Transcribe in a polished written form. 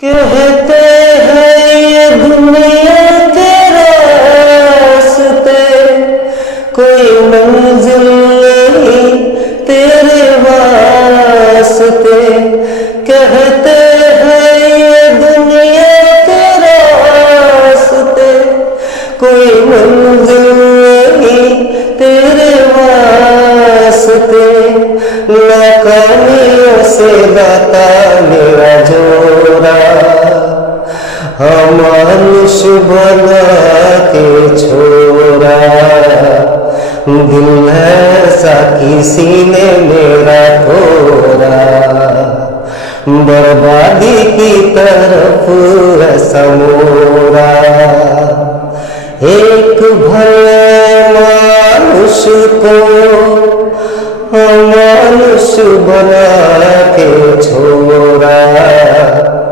कहते हैं ये दुनिया के रास्ते कोई मंजिल नहीं तेरे वास्ते। कहते हैं ये दुनिया के रास्ते कोई मंजिल नहीं तेरे वास्ते। नाकामियों से गाता मेरा जोड़ा मानुष बना के छोड़ा। दिल ऐसा किसी ने मेरा तोड़ा बर्बादी की तरफ समोड़ा। एक भले मानुष को मानुष बना के छोड़ा।